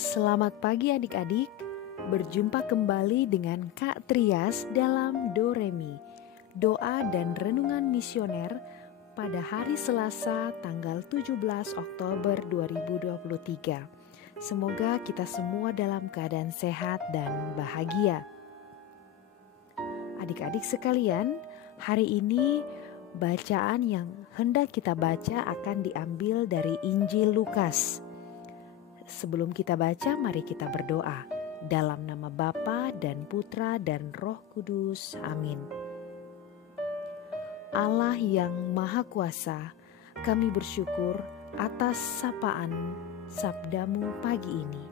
Selamat pagi adik-adik, berjumpa kembali dengan Kak Trias dalam Doremi, doa dan renungan misioner pada hari Selasa tanggal 17 Oktober 2023. Semoga kita semua dalam keadaan sehat dan bahagia. Adik-adik sekalian, hari ini bacaan yang hendak kita baca akan diambil dari Injil Lukas. Sebelum kita baca, mari kita berdoa. Dalam nama Bapa dan Putra dan Roh Kudus. Amin. Allah yang Maha Kuasa, kami bersyukur atas sapaan sabdamu pagi ini.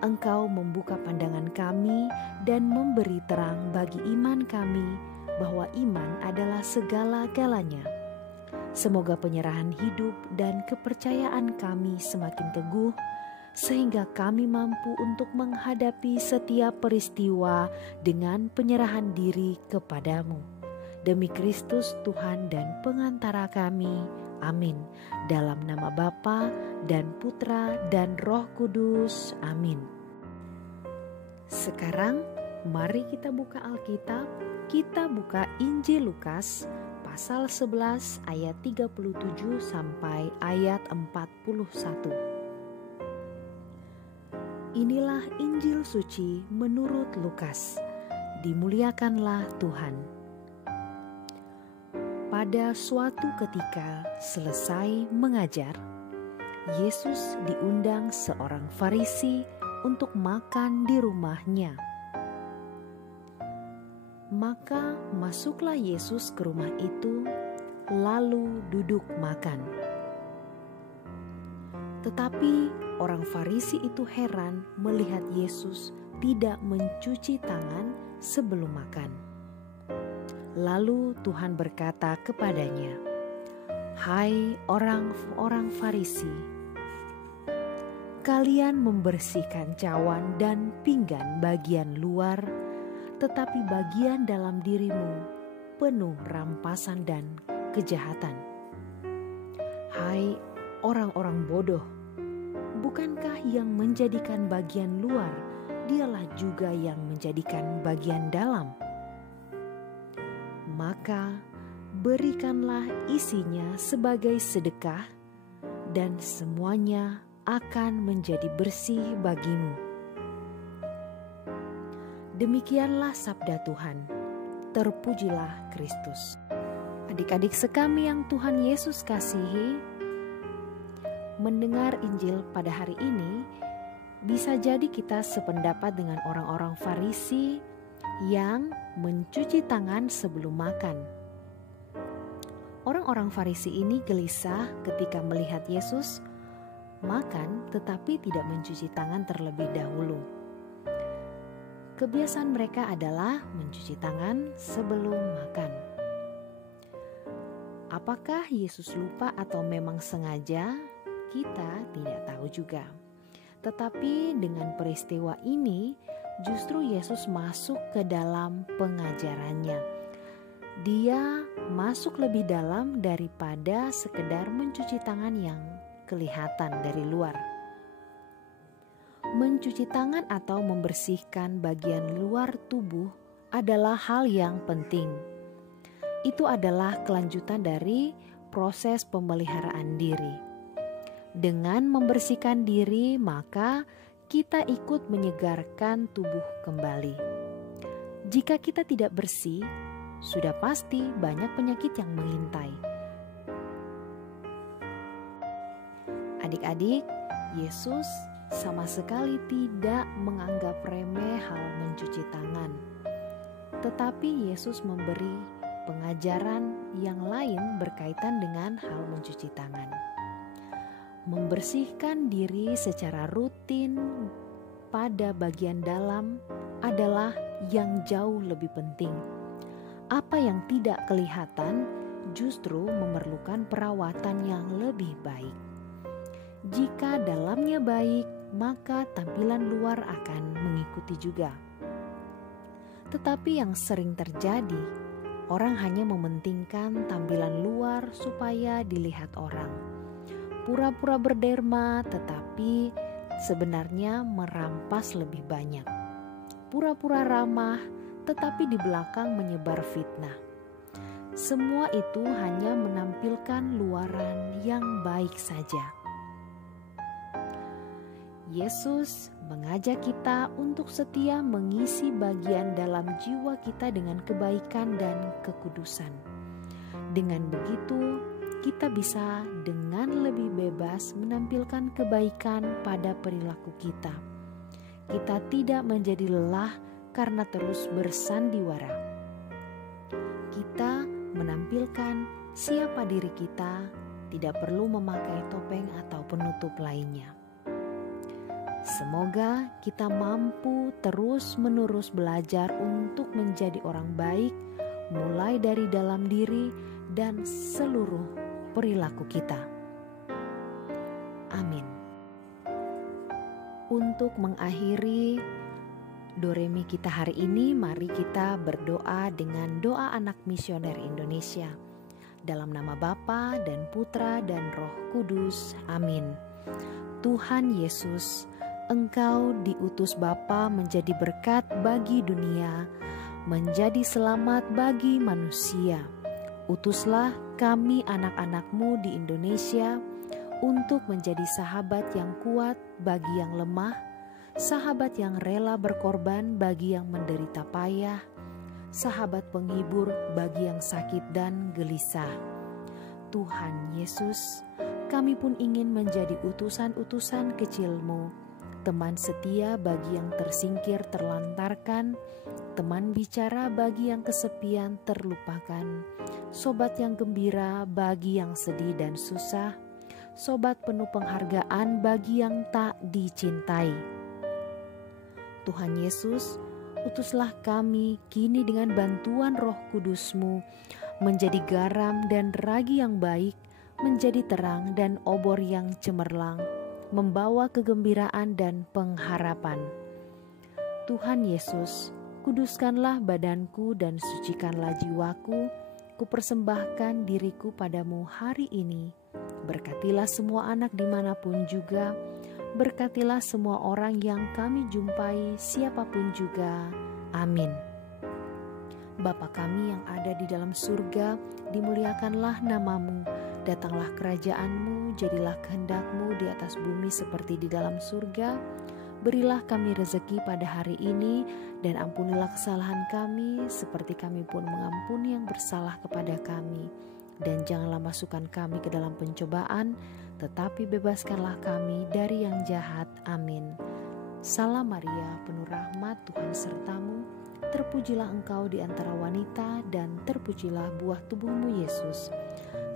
Engkau membuka pandangan kami dan memberi terang bagi iman kami bahwa iman adalah segala-galanya. Semoga penyerahan hidup dan kepercayaan kami semakin teguh, sehingga kami mampu untuk menghadapi setiap peristiwa dengan penyerahan diri kepadamu. Demi Kristus Tuhan dan pengantara kami. Amin. Dalam nama Bapa dan Putra dan Roh Kudus. Amin. Sekarang mari kita buka Alkitab. Kita buka Injil Lukas pasal 11 ayat 37 sampai ayat 41. Inilah Injil suci menurut Lukas. Dimuliakanlah Tuhan. Pada suatu ketika selesai mengajar, Yesus diundang seorang Farisi untuk makan di rumahnya. Maka masuklah Yesus ke rumah itu, lalu duduk makan. Tetapi orang Farisi itu heran melihat Yesus tidak mencuci tangan sebelum makan. Lalu Tuhan berkata kepadanya, "Hai orang-orang Farisi, kalian membersihkan cawan dan pinggan bagian luar, tetapi bagian dalam dirimu penuh rampasan dan kejahatan. Hai orang-orang bodoh, bukankah yang menjadikan bagian luar, dialah juga yang menjadikan bagian dalam? Maka berikanlah isinya sebagai sedekah, dan semuanya akan menjadi bersih bagimu." Demikianlah sabda Tuhan. Terpujilah Kristus. Adik-adik sekami yang Tuhan Yesus kasihi, mendengar Injil pada hari ini, bisa jadi kita sependapat dengan orang-orang Farisi yang mencuci tangan sebelum makan. Orang-orang Farisi ini gelisah ketika melihat Yesus makan tetapi tidak mencuci tangan terlebih dahulu. Kebiasaan mereka adalah mencuci tangan sebelum makan. Apakah Yesus lupa atau memang sengaja? Kita tidak tahu juga. Tetapi dengan peristiwa ini, justru Yesus masuk ke dalam pengajarannya. Dia masuk lebih dalam daripada sekedar mencuci tangan yang kelihatan dari luar. Mencuci tangan atau membersihkan bagian luar tubuh adalah hal yang penting. Itu adalah kelanjutan dari proses pemeliharaan diri. Dengan membersihkan diri, maka kita ikut menyegarkan tubuh kembali. Jika kita tidak bersih, sudah pasti banyak penyakit yang mengintai. Adik-adik, Yesus sama sekali tidak menganggap remeh hal mencuci tangan. Tetapi Yesus memberi pengajaran yang lain berkaitan dengan hal mencuci tangan. Membersihkan diri secara rutin pada bagian dalam adalah yang jauh lebih penting. Apa yang tidak kelihatan justru memerlukan perawatan yang lebih baik. Jika dalamnya baik, maka tampilan luar akan mengikuti juga. Tetapi yang sering terjadi, orang hanya mementingkan tampilan luar supaya dilihat orang. Pura-pura berderma tetapi sebenarnya merampas lebih banyak. Pura-pura ramah, tetapi di belakang menyebar fitnah. Semua itu hanya menampilkan luaran yang baik saja. Yesus mengajak kita untuk setia mengisi bagian dalam jiwa kita dengan kebaikan dan kekudusan. Dengan begitu, kita bisa dengan lebih bebas menampilkan kebaikan pada perilaku kita. Kita tidak menjadi lelah karena terus bersandiwara. Kita menampilkan siapa diri kita, tidak perlu memakai topeng atau penutup lainnya. Semoga kita mampu terus-menerus belajar untuk menjadi orang baik, mulai dari dalam diri dan seluruh perilaku kita. Amin. Untuk mengakhiri Doremi kita hari ini, mari kita berdoa dengan doa anak misioner Indonesia. Dalam nama Bapa dan Putra dan Roh Kudus. Amin. Tuhan Yesus, Engkau diutus Bapa menjadi berkat bagi dunia, menjadi selamat bagi manusia. Utuslah kami anak-anak-Mu di Indonesia untuk menjadi sahabat yang kuat bagi yang lemah, sahabat yang rela berkorban bagi yang menderita payah, sahabat penghibur bagi yang sakit dan gelisah. Tuhan Yesus, kami pun ingin menjadi utusan-utusan kecil-Mu, teman setia bagi yang tersingkir terlantarkan, teman bicara bagi yang kesepian terlupakan, sobat yang gembira bagi yang sedih dan susah, sobat penuh penghargaan bagi yang tak dicintai. Tuhan Yesus, utuslah kami kini dengan bantuan Roh Kudus-Mu menjadi garam dan ragi yang baik, menjadi terang dan obor yang cemerlang, membawa kegembiraan dan pengharapan. Tuhan Yesus, kuduskanlah badanku dan sucikanlah jiwaku, kupersembahkan diriku padamu hari ini. Berkatilah semua anak dimanapun juga, berkatilah semua orang yang kami jumpai siapapun juga. Amin. Bapa kami yang ada di dalam surga, dimuliakanlah nama-Mu, datanglah kerajaan-Mu, jadilah kehendak-Mu di atas bumi seperti di dalam surga. Berilah kami rezeki pada hari ini, dan ampunilah kesalahan kami seperti kami pun mengampuni yang bersalah kepada kami. Dan janganlah masukkan kami ke dalam pencobaan, tetapi bebaskanlah kami dari yang jahat. Amin. Salam Maria, penuh rahmat, Tuhan serta-Mu. Terpujilah engkau di antara wanita, dan terpujilah buah tubuh-Mu Yesus.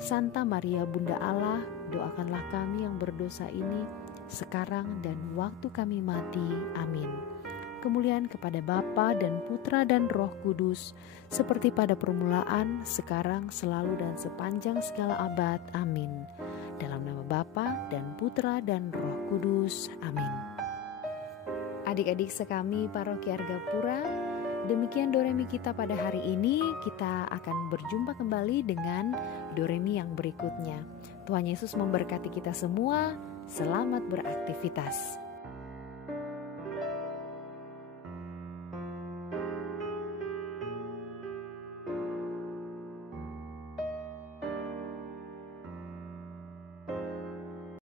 Santa Maria Bunda Allah, doakanlah kami yang berdosa ini, sekarang dan waktu kami mati. Amin. Kemuliaan kepada Bapa dan Putra dan Roh Kudus, seperti pada permulaan, sekarang, selalu, dan sepanjang segala abad. Amin. Dalam nama Bapa dan Putra dan Roh Kudus. Amin. Adik-adik sekami Paroki Argapura, demikian Doremi kita pada hari ini. Kita akan berjumpa kembali dengan Doremi yang berikutnya. Tuhan Yesus memberkati kita semua. Selamat beraktivitas.